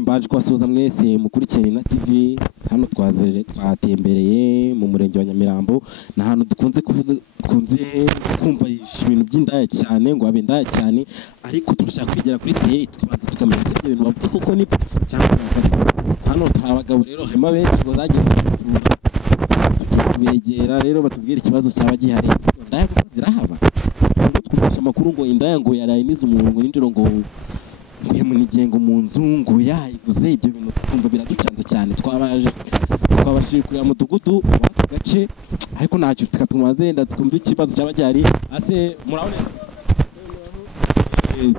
Mbaje kwasuza mwese mukurikirane na TV hano twatembereye mu murenge wa Nyamirambo na hano dukunze kumva ibintu by'indaya cyane ngo abindaya cyane ariko turashaka kwigera kuri teri tukabanza tukamenya ibyo bintu bavuga koko ni cyangwa hano abagabo rero harimo benshi ngo zagiye kubegera rero batubwira ikibazo cyaba gihari indaya zirahaba ngo twumvisha amakuru ngo indaya ngo yarayiniza umuntu n'injiro ngo yamunigengo mu nzu ngo yayiguze ibyo bintu kumva biraducanze cyane twabashije kurira mudugudu w'ako gace ariko ntacyo tukatumaze twumva ikibazo cyaba gihari ase murabone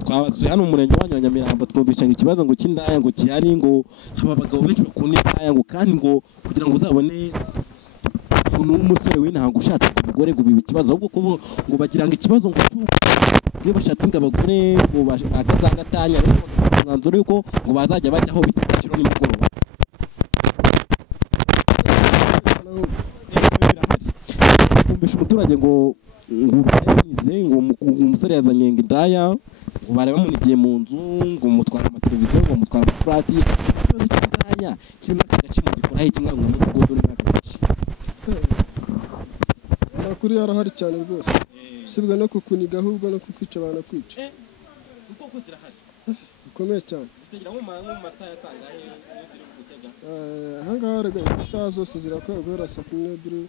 twabasuye hano mu murenge wa Nyamirambo twumvisha ikibazo ngo cy'indaya ngo gihari ngo haba abagabo benshi bakunda indaya ngo kandi ngo kugira ngo uzabone umusore w'intango ushatse umugore ngo bibe ikibazo ahubwo ngo bagira ngo ikibazo ngo iyo bashatse ngo abagore ngo bakazangatanya mwanzuro yuko ngo bazajya bajyaho bitakiro nimugoroba kumbisha umuturage ngo ngo umusore yazanye indaya ngo bareba munigiye mu nzu ngo mutwara amateleviziyo ngo mutwara amafurati ikibazo cy'indaya kiri muri aka gace mu gikoraho kimwe ngo mudugudu n'aka gace amakuru yarahari cyane rwose sibwa no kukuniga ahubwo no kukwica abantu kwica ubwo zirahari bikomeye cyane zitagira mu masaha yasanga ziri gutega ahangaha isaha zose zirakora guhera saa 12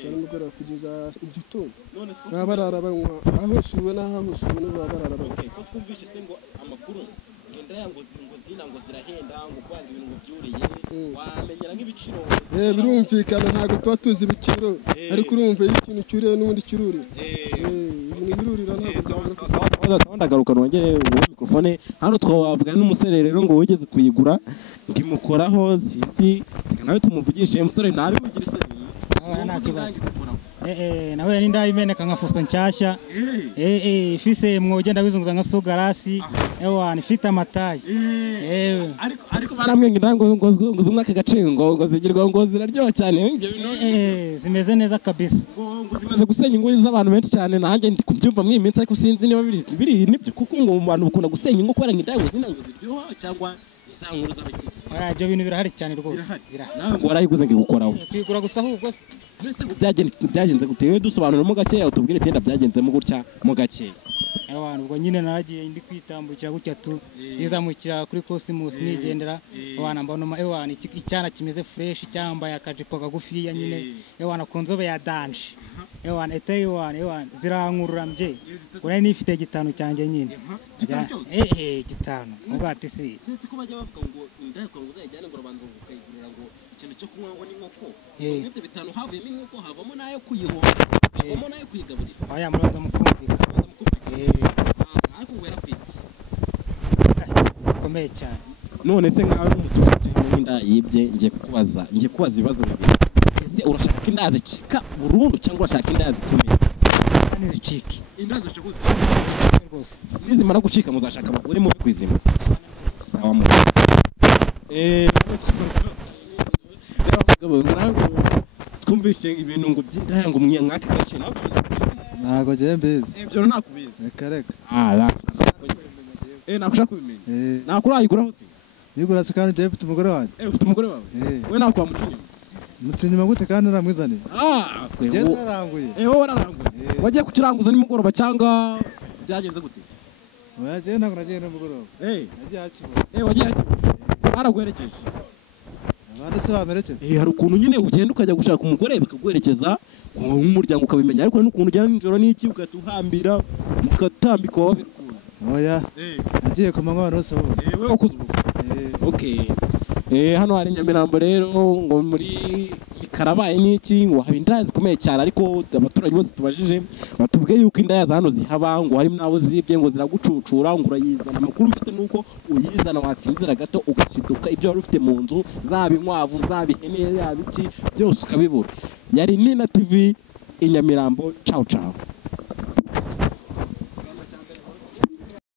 saa nimugoroba kugeza igitondo baba barara banywa aho usuwe n'aho usuwe n'aho baba barara banywa ko twumvishe se ngo amakuru indaya ngo zina ngo zirahenda ngo kwanga ibintu byuriye wamenyera nk'ibiciro birumvikana ntago tuba tuzi ibiciro ariko urumva iyo ikintu cyuriye n'ubundi kiruri ibintu birurira ntabwo ndagaruka nongere uwo mikrofone hano twavuga n'umusore rero ngo wigeze kuyigura ndimukoraho sinzi nawe tumuvugishe umusore ntari mugira isoni nawe n'indaya imeneka nka fusto nshyashya ifise mwogenda wizunguza nka sugarasi ifite amatayi ariko baramwenga indaya ngo zumwaka gace ngo zigirwa ngo ziraryoha cyane ibyo bintu zimeze neza kabisa ngo zimaze gusenya ingo z'abantu benshi cyane nanjye ndi kubyumva mu iminsi ariko sinzi niba biri nibyo kuko ngo abantu bakunda gusenya ingo kubera indaya ngo zina ngo ziryoha cyangwa isankuru z'abakiki ibyo bintu birahari cyane rwose nawe ngo warayiguze ngo igukoraho kwigura gusa ahubwo mbese byagenze gutewe dusobanuramo gakeya utubwire tenda byagenzemo gutya mu gakeya abantu ubwo nyine naragiye ndi kwitambukira gutya tu yizamukira kuri Cosmos nigendera abana mbona icyana kimeze fresh cyambaye akajipo kagufiya nyine abana konzobe ya danje abana eteye abana zirankurura mje urane nifite gitano cyanjye nyine gitano ubati si ko bajya bavuga ngo indaya ngo uzajyane ngo rabanza ukayigurira ngo ikintu cyo kunywa ngo n'inkoko ibyo bitanu havuyemo inkoko havamo nayo kuyihora havamo nayo kuyigaburira aya muraza mukumvika ariko wera kwiki komeye cyane none se nkawe umuturage n'indaya yibye ngiye kubaza ibibazo bibiri ese urashaka indaya zicika burundu cyangwa urashaka indaya zikomeye zicike indaya zishaka rwose nizimara gucika muzashaka abagore mu kwizima sawa mu twumvishe ibintu ngo by'indaya ngo mwaka gace ntago mbizi ibyo nakubizi reka nakushaka kubimenya nakurayiguraho se yigura se kandi mfite umugore wanjye ufite umugore wawe we nakwa mucinyuma gute kandi namwizaniye nararanguye wowe wararanguye wagiye kukiranguza nimugoroba cyangwa byagenze gute wagiye ntabwo nagiye nimugoroba nagiye hakibona wagiye hakibona baraguherekeje abandi se bamerekeje hari ukuntu nyine ugenda ukajya gushaka umugore bakaguherekeza nk'umuryango ukabimenya ariko n'ukuntu ujyana nijoro n'iki ukatuhambira mukatambika wabirukunda oya nagiye ku manywa bose wowe wakoze ubukwe hano hari Nyamirambo rero ngo muri karabaye n'iki ngo haba indaya zikomeye cyane ariko abaturage bose tubajije batubwiye yuko indaya za hano zihaba ngo harimo n'abo zibye ngo ziragucucura ngo urayizana amakuru mfite nuko uyizana watsinzira gato ugashiduka ibyo wari ufite mu nzu zaba inkwavu zaba ihene yaba iki byose ukabibura yari Nina TV Inyamirambo ciao ciao